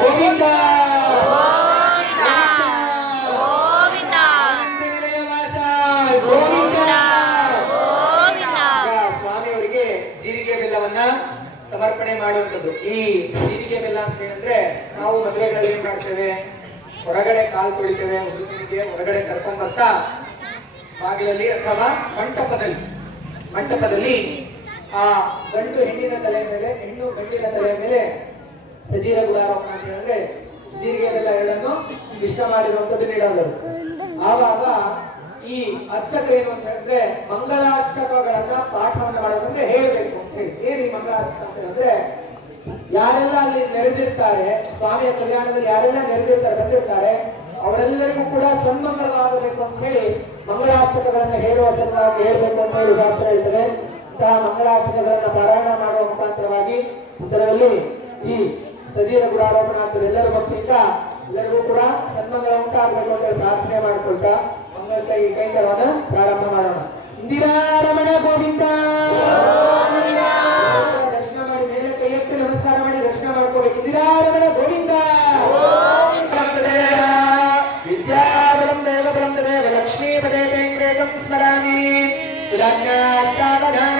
ಗೋವಿಂದ ಸ್ವಾಮಿಯವರಿಗೆ ಜೀರಿಗೆ ಬೆಲ್ಲವನ್ನ ಸಮರ್ಪಣೆ ಮಾಡುವಂಥದ್ದು. ಈ ಜೀರಿಗೆ ಬೆಲ್ಲ ಅಂತ ಹೇಳಿದ್ರೆ ನಾವು ಮದುವೆಗಳಲ್ಲಿ ಏನ್ ಮಾಡ್ತೇವೆ, ಹೊರಗಡೆ ಕಾಲು ತೊಳಿತೇವೆ, ಹುಡುಗನಿಗೆ ಹೊರಗಡೆ ಕರ್ಕೊಂಡ್ ಬರ್ತಾ ಬಾಗಿಲಲ್ಲಿ ಅಥವಾ ಮಂಟಪದಲ್ಲಿ ಆ ಗಂಡು ಹೆಣ್ಣಿನ ತಲೆ ಮೇಲೆ, ಹೆಣ್ಣು ಗಂಡಿನ ತಲೆಯ ಮೇಲೆ ಸಜೀರ ಗುಡಾರೋಪಣ ಅಂತ ಹೇಳಿದ್ರೆ ಜೀರಿಗೆ ಬೆಲ್ಲ ಎರಡನ್ನು ಮಿಶ್ರ ಮಾಡಿರುವಂಥದ್ದು ನೀಡೋದು. ಆವಾಗ ಈ ಅರ್ಚಕರು ಏನು ಅಂತ ಹೇಳಿದ್ರೆ ಮಂಗಳಾಷ್ಟಕಗಳನ್ನ ಪಾಠವನ್ನು ಮಾಡೋದಂದ್ರೆ ಹೇಳ್ಬೇಕು ಅಂತ ಹೇಳಿ. ಏನು ಈ ಮಂಗಳಾಷ್ಟಕ ಅಂತ ಹೇಳಿದ್ರೆ ಯಾರೆಲ್ಲ ಅಲ್ಲಿ ನೆರೆದಿರ್ತಾರೆ, ಸ್ವಾಮಿಯ ಕಲ್ಯಾಣದಲ್ಲಿ ಯಾರೆಲ್ಲ ನೆರೆದಿರ್ತಾರೆ ಬಂದಿರ್ತಾರೆ ಅವರೆಲ್ಲರಿಗೂ ಕೂಡ ಸನ್ಮಂಗಳವಾಗಬೇಕು ಅಂತ ಹೇಳಿ ಮಂಗಳಾಷ್ಟಕಗಳನ್ನ ಹೇಳುವ ಸಲುವಾಗಿ ಹೇಳ್ಬೇಕು ಅಂತ ಹೇಳಿ ಶಾಸ್ತ್ರ ಹೇಳ್ತದೆ. ಇಂತಹ ಮಂಗಳಾಷ್ಟಕಗಳನ್ನ ಪಾರಾಯಣ ಮಾಡುವ ಮುಖಾಂತರವಾಗಿ ಇದರಲ್ಲಿ ಈ ಸಜೀರ ಗುಡಾರೋಪಣ ಅಂತ ಎಲ್ಲರ ಭಕ್ತಿಯಿಂದ ಎಲ್ಲರಿಗೂ ಕೂಡ ಸನ್ಮಂಗಳ ಉಂಟಾಗಬೇಕು ಅಂತ ಪ್ರಾರ್ಥನೆ ಮಾಡಿಕೊಳ್ತಾ ಮಂಗಳ ಈ ಕೈಂಕರ್ಯವನ್ನು ಪ್ರಾರಂಭ ಮಾಡೋಣ. ಇಂದಿರಾ ರಮಣ ಗೋವಿಂದ. ದರ್ಶನ ಮಾಡಿ ಮೇಲೆ ಕೈ ಎತ್ತಿ ನಮಸ್ಕಾರ ಮಾಡಿ ದರ್ಶನ ಮಾಡ್ಕೋಬೇಕು. ಇಂದಿರಾ ರಮಣ ಗೋವಿಂದ. ವಿದ್ಯಾಬಲಂ ದೇವಬಲಂ ದೇವ ಲಕ್ಷ್ಮೀ ಪದೇಂದ್ರೇಕಂ ಸ್ಮರಾಮಿ. ಸಾವಧಾನ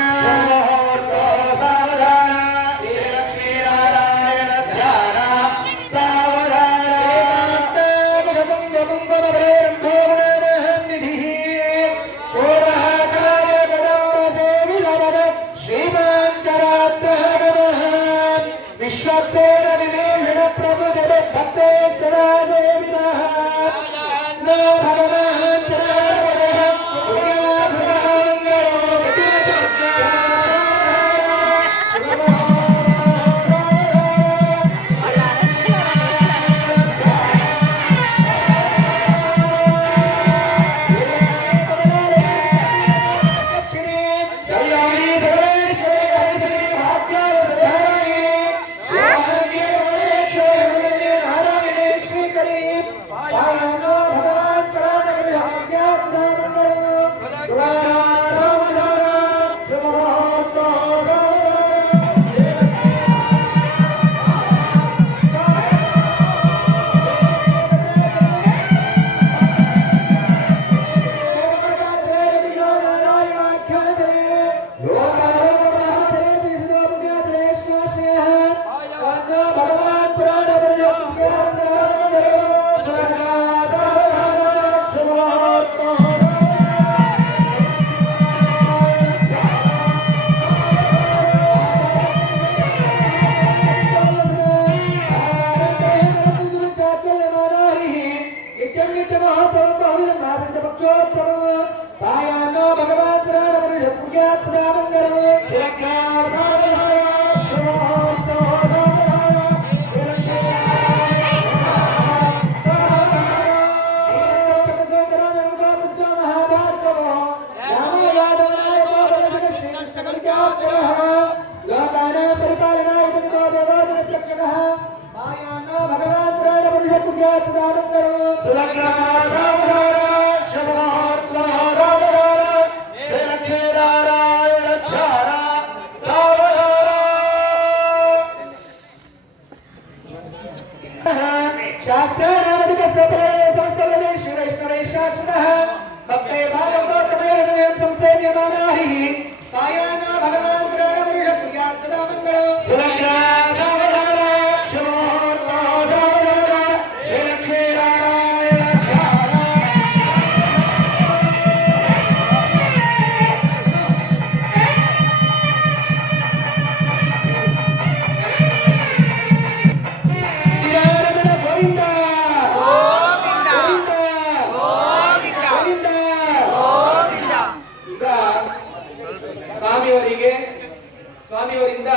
ಸ್ವಾಮಿಯವರಿಂದ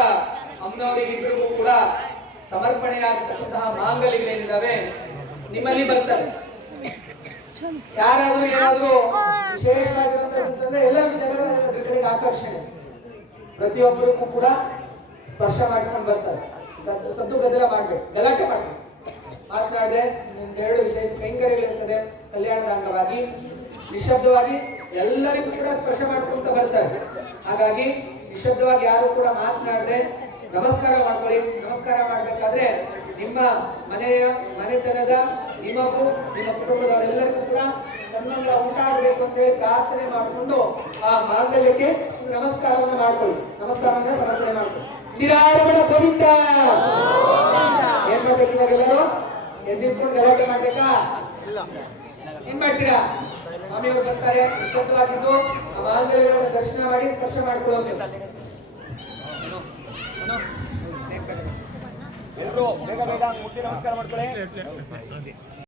ಅಮ್ಮನವರಿಗಿಬ್ಬರಿಗೂ ಕೂಡ ಸಮರ್ಪಣೆಯಾಗತಕ್ಕಂತಹ ಮಾಂಗಲ್ಯಗಳೇನಿದ್ದಾವೆ ನಿಮ್ಮಲ್ಲಿ ಬರ್ತಾರೆ. ಯಾರಾದ್ರೂ ಏನಾದ್ರೂ ವಿಶೇಷವಾಗಿರುವಂತಂದ್ರೆ ಎಲ್ಲರಿಗೂ ಜನರ ಕಡೆಗೆ ಆಕರ್ಷಣೆ, ಪ್ರತಿಯೊಬ್ಬರಿಗೂ ಕೂಡ ಸ್ಪರ್ಶ ಮಾಡಿಸ್ಕೊಂಡು ಬರ್ತಾರೆ. ಸದ್ದು ಗದ್ದಲ ಮಾಡ್ಬೇಕು, ಗಲಾಟೆ ಮಾಡ್ಬೇಕು, ಮಾತನಾಡದೆ ಒಂದೆರಡು ವಿಶೇಷ ಕೈಂಕರ್ಯಗಳಿರ್ತದೆ. ಕಲ್ಯಾಣದ ಅಂಗವಾಗಿ ನಿಶಬ್ದವಾಗಿ ಎಲ್ಲರಿಗೂ ಕೂಡ ಸ್ಪರ್ಶ ಮಾಡ್ಕೊಂತ ಬರ್ತಾರೆ. ಹಾಗಾಗಿ ನಿಶಬ್ದವಾಗಿ ಯಾರು ಕೂಡ ಮಾತನಾಡದೆ ನಮಸ್ಕಾರ ಮಾಡ್ಕೊಳ್ಳಿ. ನಮಸ್ಕಾರ ಮಾಡ್ಬೇಕಾದ್ರೆ ನಿಮ್ಮ ಮನೆತನದ ನಿಮಗೂ ನಿಮ್ಮ ಕುಟುಂಬದವರೆಲ್ಲರಿಗೂ ಕೂಡ ಸನ್ಮಂಗಲ ಉಂಟಾಗಬೇಕು ಅಂತ ಹೇಳಿ ಪ್ರಾರ್ಥನೆ ಮಾಡಿಕೊಂಡು ಆ ಮಾಂಗಲ್ಯಕ್ಕೆ ನಮಸ್ಕಾರವನ್ನು ಮಾಡ್ಕೊಳ್ಳಿ, ನಮಸ್ಕಾರವನ್ನ ಸಮರ್ಪಣೆ ಮಾಡ್ಕೊಳ್ಳಿ. ನಿರಾರಮಣ ಗೋವಿಂದ. ಏನ್ ಮಾಡ್ಬೇಕು ಇವಾಗೆಲ್ಲರೂ? ಎದ್ದಿಟ್ಕೊಂಡು ಗಲಾಟೆ ಮಾಡ್ಬೇಕಾ? ಏನ್ ಮಾಡ್ತೀರಾ? ಸ್ವಾಮಿಯವರು ಬರ್ತಾರೆ, ವಿಶ್ವವಾಗಿದ್ದು ಆ ಮಾಂಗಲ್ಯಗಳನ್ನು ದರ್ಶನ ಮಾಡಿ ಸ್ಪರ್ಶ ಮಾಡ್ಕೊಳ್ಳೋದು. ಎಲ್ಲರೂ ಬೇಗ ಬೇಗ ಮುಟ್ಟಿ ನಮಸ್ಕಾರ ಮಾಡ್ಕೊಳ್ಳಿ.